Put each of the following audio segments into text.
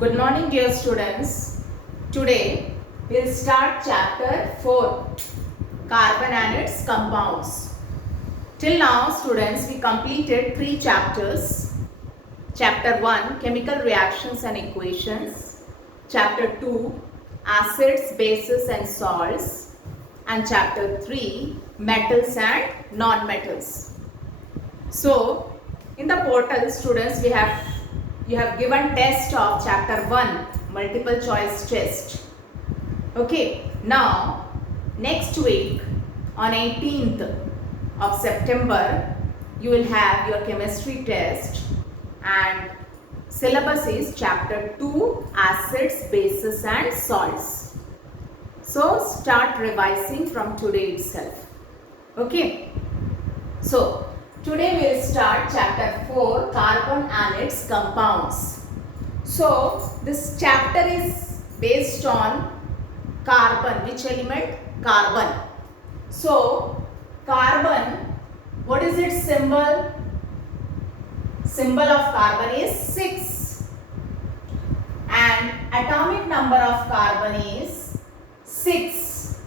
Good morning, dear students. Today we'll start chapter 4, Carbon and its compounds. Till now, students, we completed 3 chapters. Chapter 1, Chemical Reactions and Equations. Chapter 2, Acids, Bases and Salts. And Chapter 3, Metals and Non-Metals. So, in the portal, students, you have given test of chapter 1, multiple choice test. Okay, now next week on 18th of September, you will have your chemistry test and syllabus is chapter 2, acids, bases and salts. So, start revising from today itself. Okay, so today we will start chapter 4, carbon and its compounds. So this chapter is based on carbon. Which element? Carbon. So carbon, what is its symbol? Symbol of carbon is 6 and atomic number of carbon is 6.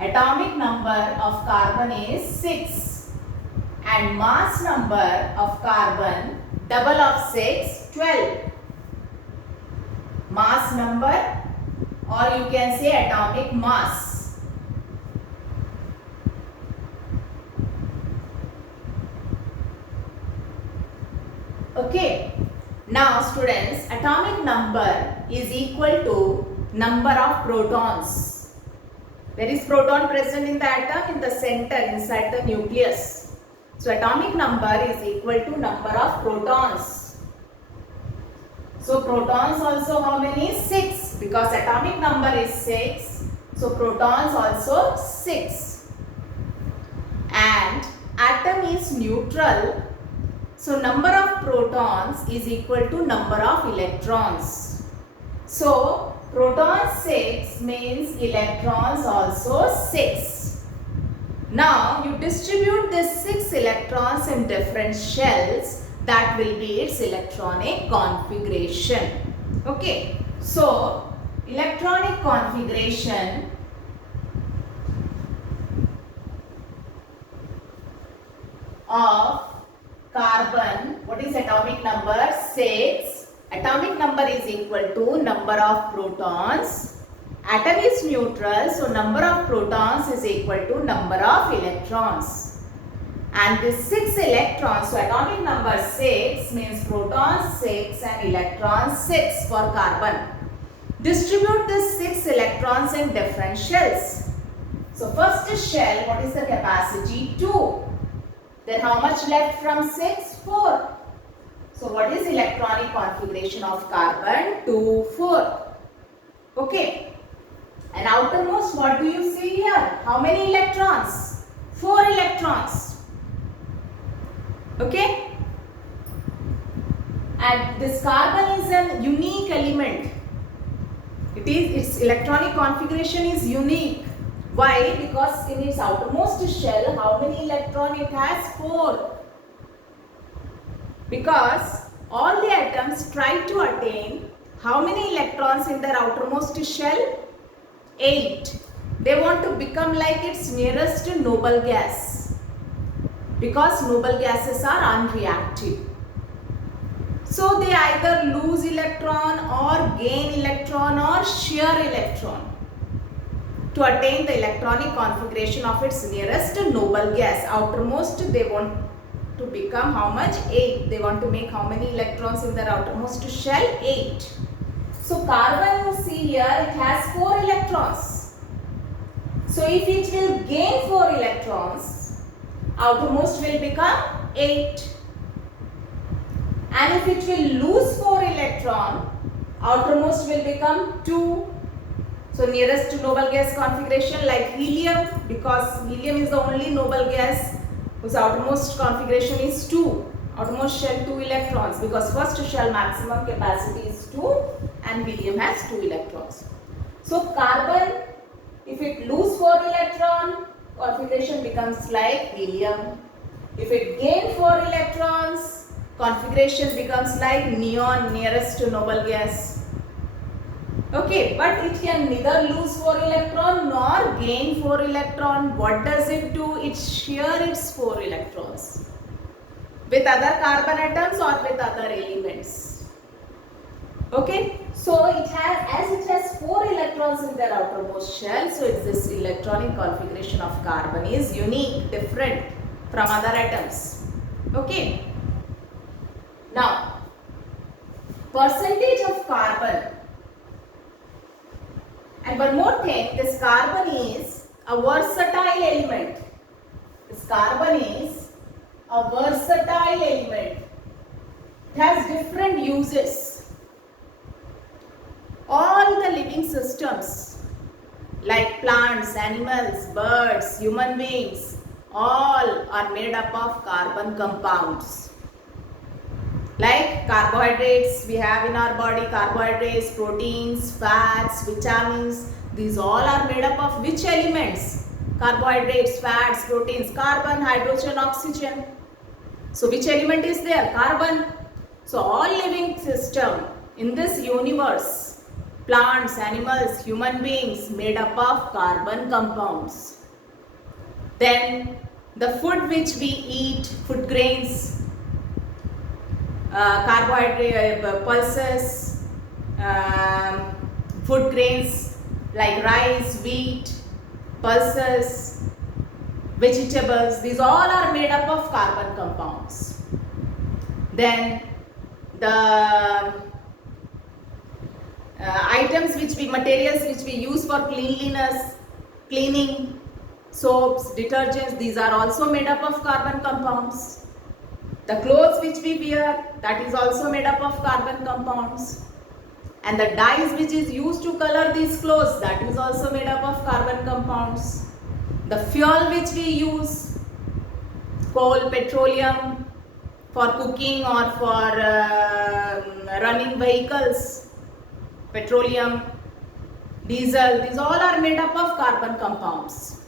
Atomic number of carbon is 6 and mass number of carbon, double of 6, 12. Mass number, or you can say atomic mass. Okay. Now students, atomic number is equal to number of protons. Where is proton present in the atom? In the center, inside the nucleus. So atomic number is equal to number of protons. So protons also how many? 6. Because atomic number is 6. So protons also 6. And atom is neutral. So number of protons is equal to number of electrons. So proton 6 means electrons also 6. Now you distribute these 6 electrons in different shells, that will be its electronic configuration. Okay. So electronic configuration of carbon, what is atomic number? 6. Atomic number is equal to number of protons. Atom is neutral, so number of protons is equal to number of electrons. And this 6 electrons, so atomic number 6 means protons 6 and electrons 6 for carbon. Distribute these 6 electrons in different shells. So first shell, what is the capacity? 2. Then how much left from 6? 4. So what is electronic configuration of carbon? 2, 4. Okay. And outermost, what do you see here? How many electrons? 4 electrons. Okay. And this carbon is a unique element. Its electronic configuration is unique. Why? Because in its outermost shell, how many electrons it has? 4. Because all the atoms try to attain how many electrons in their outermost shell? 8. They want to become like its nearest noble gas. Because noble gases are unreactive. So they either lose electron or gain electron or share electron to attain the electronic configuration of its nearest noble gas. Outermost they want to become how much? 8. They want to make how many electrons in their outermost shell? 8. So carbon, you see here, it has 4 electrons. So if it will gain 4 electrons, outermost will become 8. And if it will lose 4 electron, outermost will become 2. So nearest to noble gas configuration like helium, because helium is the only noble gas whose outermost configuration is 2. Outermost shell 2 electrons, because first shell maximum capacity is 2 and helium has 2 electrons. So carbon, if it lose 4 electron, configuration becomes like helium. If it gain 4 electrons, configuration becomes like neon nearest to noble gas. Okay, but it can neither lose 4 electron nor gain 4 electron. What does it do? It share its 4 electrons with other carbon atoms or with other elements. Okay, so it has 4 electrons in their outermost shell, so it's this electronic configuration of carbon is unique, different from other atoms. Okay, now percentage of carbon. And one more thing, this carbon is a versatile element. This carbon is a versatile element. It has different uses. All the living systems like plants, animals, birds, human beings, all are made up of carbon compounds. Like carbohydrates, we have in our body carbohydrates, proteins, fats, vitamins. These all are made up of which elements? Carbohydrates, fats, proteins, carbon, hydrogen, oxygen. So which element is there? Carbon. So all living system in this universe, plants, animals, human beings, made up of carbon compounds. Then the food which we eat, food grains, carbohydrate pulses, food grains like rice, wheat, pulses, vegetables, these all are made up of carbon compounds. Then the materials which we use for cleanliness, cleaning, soaps, detergents, these are also made up of carbon compounds. The clothes which we wear, that is also made up of carbon compounds. And the dyes which is used to color these clothes, that is also made up of carbon compounds. The fuel which we use, coal, petroleum, for cooking or for running vehicles, petroleum, diesel, these all are made up of carbon compounds.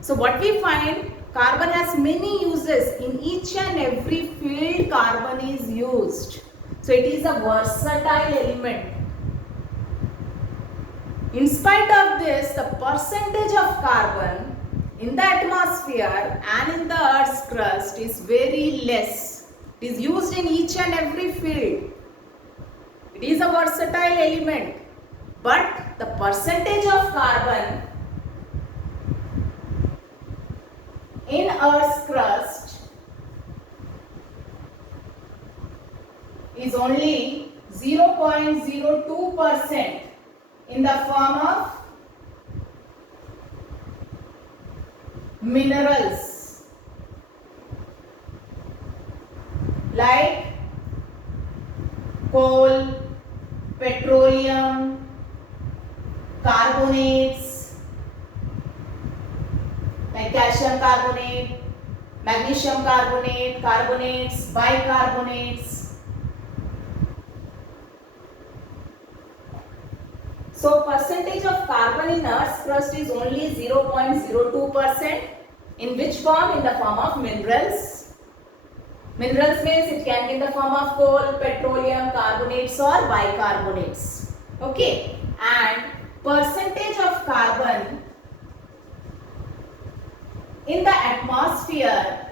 So what we find, carbon has many uses. In each and every field, carbon is used. So it is a versatile element. In spite of this, the percentage of carbon in the atmosphere and in the Earth's crust is very less. It is used in each and every field. It is a versatile element. But the percentage of carbon in Earth's crust is only 0.02% in the form of minerals like coal, petroleum, carbonates like calcium carbonate, magnesium carbonate, carbonates, bicarbonates. So percentage of carbon in Earth's crust is only 0.02%. In which form? In the form of minerals. Minerals means it can be in the form of coal, petroleum, carbonates or bicarbonates. Okay. And percentage of carbon in the atmosphere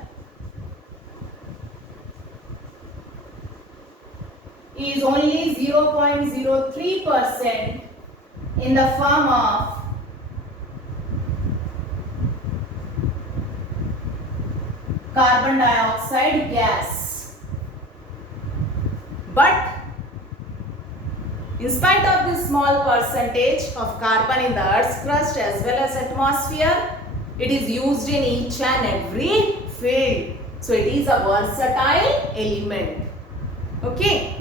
is only 0.03% in the form of carbon dioxide gas. But in spite of this small percentage of carbon in the Earth's crust as well as atmosphere, it is used in each and every field. So it is a versatile element. Okay.